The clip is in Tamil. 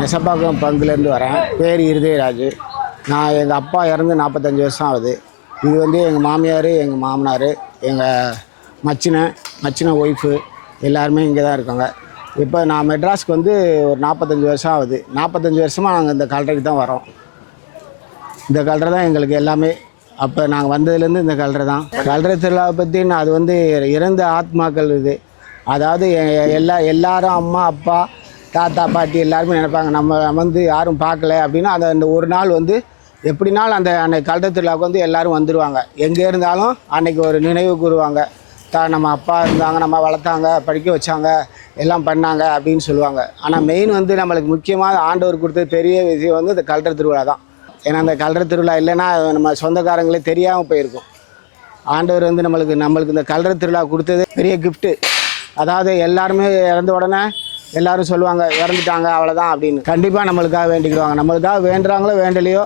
நெசப்பாக்கம் பங்குலேருந்து வரேன். பேர் இருதயராஜ். நான் எங்கள் அப்பா இறந்து நாற்பத்தஞ்சு வருஷம் ஆகுது. இது வந்து எங்கள் மாமியார் எங்கள் மாமனார் எங்கள் மச்சினை மச்சினை ஒய்ஃபு எல்லாருமே இங்கே தான் இருக்காங்க. இப்போ நான் மெட்ராஸ்க்கு வந்து ஒரு நாற்பத்தஞ்சு வருஷம் ஆகுது. நாற்பத்தஞ்சு வருஷமாக நாங்கள் இந்த கல்லறைக்கு தான் வரோம். இந்த கல்லறை தான் எங்களுக்கு எல்லாமே. அப்போ நாங்கள் வந்ததுலேருந்து இந்த கல்லறை தான். கல்லறை திருவிழாவை பற்றி நான் அது வந்து இறந்த ஆத்மாக்கள் இது. அதாவது எல்லா எல்லாரும் அம்மா அப்பா தாத்தா பாட்டி எல்லாருமே நினைப்பாங்க நம்ம வந்து யாரும் பார்க்கல அப்படின்னா அந்த அந்த ஒரு நாள் வந்து எப்படினாலும் அந்த அன்னைக்கு கல்லறை திருவிழாவுக்கு வந்து எல்லாரும் வந்துடுவாங்க எங்கே இருந்தாலும் அன்னைக்கு ஒரு நினைவு கூறுவாங்க. தா நம்ம அப்பா இருந்தாங்க நம்ம வளர்த்தாங்க படிக்க வச்சாங்க எல்லாம் பண்ணாங்க அப்படின்னு சொல்லுவாங்க. ஆனால் மெயின் வந்து நம்மளுக்கு முக்கியமாக ஆண்டவர் கொடுத்த பெரிய விஷயம் வந்து இந்த கல்லறை திருவிழா தான். ஏன்னா அந்த கல்லறை திருவிழா இல்லைன்னா நம்ம சொந்தக்காரங்களே தெரியாமல் போயிருக்கும். ஆண்டவர் வந்து நம்மளுக்கு நம்மளுக்கு இந்த கல்லறை திருவிழா கொடுத்தது பெரிய கிஃப்ட்டு அதாவது எல்லாருமே இறந்த உடனே எல்லாரும் சொல்லுவாங்க இறந்துட்டாங்க அவ்வளோதான் அப்படின்னு. கண்டிப்பாக நம்மளுக்காக வேண்டிக்கிடுவாங்க. நம்மளுக்காக வேண்டுறாங்களோ வேண்டலையோ